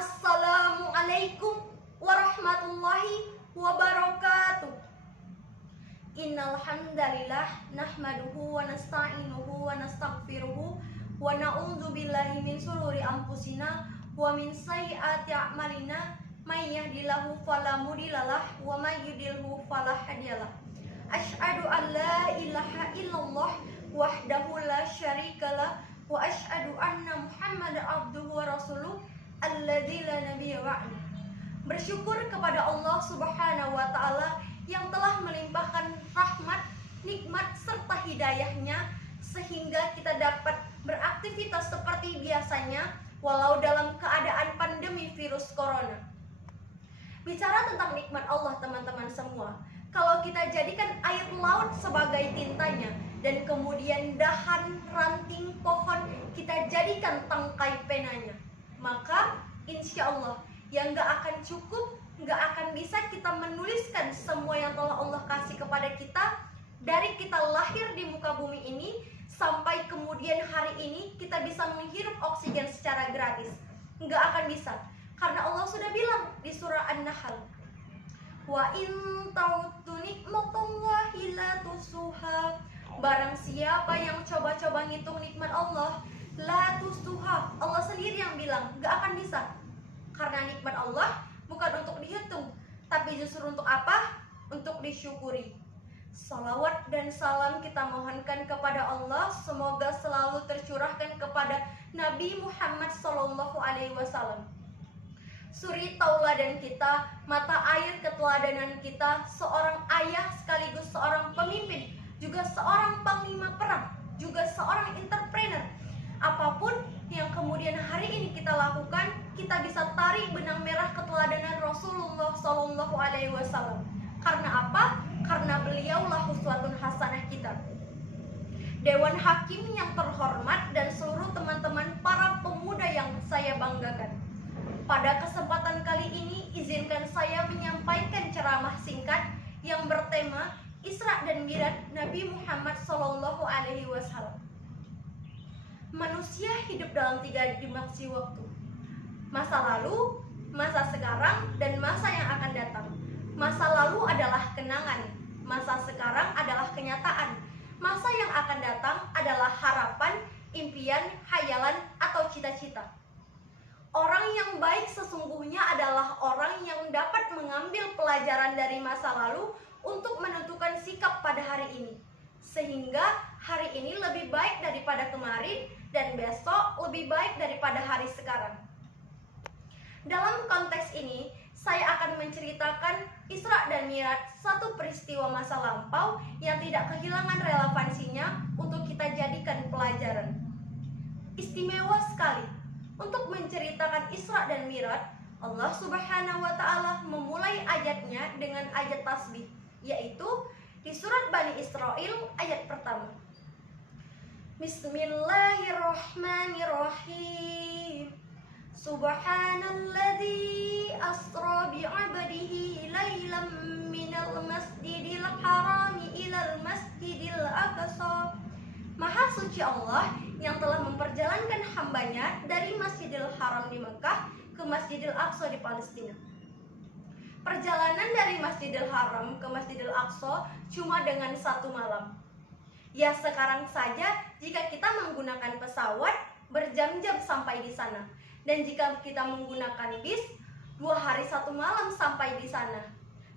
Assalamualaikum warahmatullahi wabarakatuh. Innal hamdalillah nahmaduhu wa nasta'inuhu wa nastaghfiruhu wa na'udzu billahi min shururi anfusina wa min sayyiati a'malina may yahdihillahu fala mudhillalah wa may yudhlilhu fala hadiyalah. Asyhadu an la ilaha illallah wahdahu la syarikalah wa asyhadu anna Muhammadar abduhu wa rasuluh alladzi la nabiyya ba'du. Bersyukur kepada Allah Subhanahu wa taala yang telah melimpahkan rahmat, nikmat serta hidayahnya sehingga kita dapat beraktivitas seperti biasanya walau dalam keadaan pandemi virus corona. Bicara tentang nikmat Allah teman-teman semua, kalau kita jadikan air laut sebagai tintanya dan kemudian dahan ranting pohon kita jadikan tangkai penanya, maka insya Allah yang gak akan cukup, gak akan bisa kita menuliskan semua yang telah Allah kasih kepada kita dari kita lahir di muka bumi ini sampai kemudian hari ini kita bisa menghirup oksigen secara gratis. Gak akan bisa, karena Allah sudah bilang di surah An-Nahl, wa in ta'uddu nikmatallahi la tusuha. Barang siapa yang coba-coba ngitung nikmat Allah, la tusuha, Allah sendiri yang bilang gak akan bisa. Karena nikmat Allah bukan untuk dihitung, tapi justru untuk apa? Untuk disyukuri. Salawat dan salam kita mohonkan kepada Allah, semoga selalu tercurahkan kepada Nabi Muhammad SAW, suri tauladan kita, mata air keteladanan kita, seorang ayah sekaligus seorang pemimpin, juga seorang panglima perang, juga seorang entrepreneur. Apapun yang kemudian hari ini kita lakukan, kita bisa tarik benang merah keteladanan Rasulullah SAW. Karena apa? Karena beliaulah uswatun hasanah kita. Dewan Hakim yang terhormat dan seluruh teman-teman para pemuda yang saya banggakan, pada kesempatan kali ini izinkan saya menyampaikan ceramah singkat yang bertema Isra dan Mi'raj Nabi Muhammad SAW. Manusia hidup dalam 3 dimensi waktu: masa lalu, masa sekarang, dan masa yang akan datang. Masa lalu adalah kenangan, masa sekarang adalah kenyataan, masa yang akan datang adalah harapan, impian, hayalan, atau cita-cita. Orang yang baik sesungguhnya adalah orang yang dapat mengambil pelajaran dari masa lalu untuk menentukan sikap pada hari ini, sehingga hari ini lebih baik daripada kemarin dan besok lebih baik daripada hari sekarang. Dalam konteks ini, saya akan menceritakan Isra dan Mi'raj, satu peristiwa masa lampau yang tidak kehilangan relevansinya untuk kita jadikan pelajaran. Istimewa sekali. Untuk menceritakan Isra dan Mi'raj, Allah Subhanahu wa taala memulai ayatnya dengan ayat tasbih, yaitu di surat Bani Israil ayat pertama. Bismillahirrahmanirrahim. Subhanalladzi asra bi'abdihi lailam minal masjidil harami ilal masjidil aqsa. Maha suci Allah yang telah memperjalankan hambanya dari Masjidil Haram di Mekah ke Masjidil Aqsa di Palestina. Perjalanan dari Masjidil Haram ke Masjidil Aqsa cuma dengan 1 malam. Ya sekarang saja jika kita menggunakan pesawat berjam-jam sampai di sana. Dan jika kita menggunakan bis 2 hari 1 malam sampai di sana.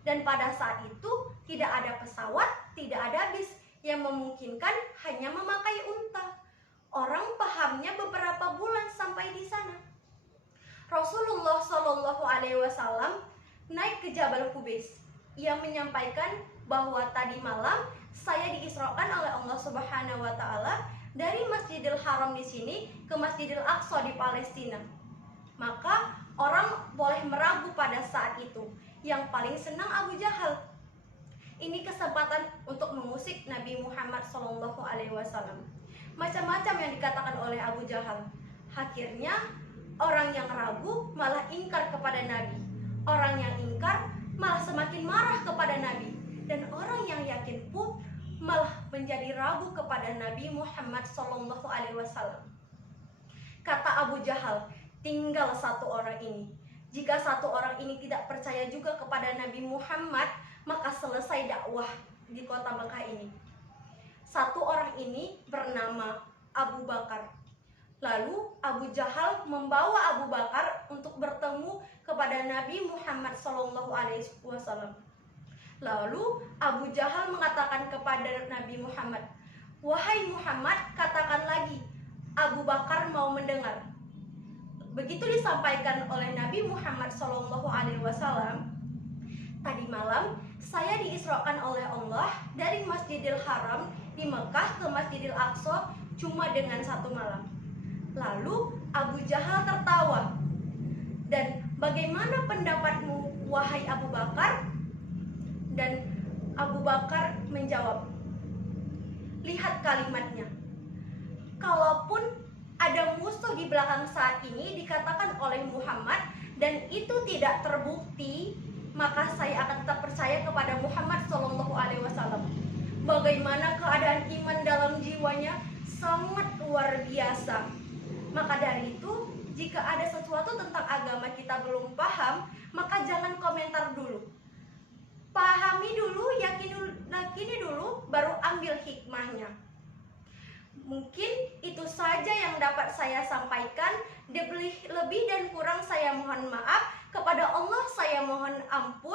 Dan pada saat itu tidak ada pesawat, tidak ada bis, yang memungkinkan hanya memakai unta. Orang pahamnya beberapa bulan sampai di sana. Rasulullah SAW naik ke Jabal Qubais. Ia menyampaikan bahwa tadi malam saya diisrakan oleh Allah Subhanahu wa taala dari Masjidil Haram di sini ke Masjidil Aqsa di Palestina. Maka orang boleh meragu pada saat itu. Yang paling senang Abu Jahal. Ini kesempatan untuk mengusik Nabi Muhammad SAW. Macam-macam yang dikatakan oleh Abu Jahal. Akhirnya orang yang ragu malah ingkar kepada Nabi. Orang yang ingkar malah semakin marah kepada Nabi. Dan orang yang yakin pun malah menjadi ragu kepada Nabi Muhammad SAW. Kata Abu Jahal, tinggal satu orang ini. Jika satu orang ini tidak percaya juga kepada Nabi Muhammad, maka selesai dakwah di kota Mekah ini. Satu orang ini bernama Abu Bakar. Lalu Abu Jahal membawa Abu Bakar untuk bertemu kepada Nabi Muhammad SAW. Lalu Abu Jahal mengatakan kepada Nabi Muhammad, "Wahai Muhammad, katakan lagi, Abu Bakar mau mendengar." Begitu disampaikan oleh Nabi Muhammad SAW. Tadi malam saya diisrakan oleh Allah dari Masjidil Haram di Mekah ke Masjidil Aqsa cuma dengan satu malam. Lalu Abu Jahal tertawa. "Dan bagaimana pendapatmu, wahai Abu Bakar?" Dan Abu Bakar menjawab, "Lihat kalimatnya. Kalaupun ada musuh di belakang saat ini dikatakan oleh Muhammad dan itu tidak terbukti, maka saya akan tetap percaya kepada Muhammad SAW. Bagaimana keadaan iman dalam jiwanya? Sangat luar biasa. Maka dari itu, jika ada sesuatu tentang agama kita belum paham, maka jangan komentar dulu. Pahami dulu, yakini dulu, baru ambil hikmahnya." Mungkin itu saja yang dapat saya sampaikan. Lebih dan kurang saya mohon maaf. Kepada Allah saya mohon ampun.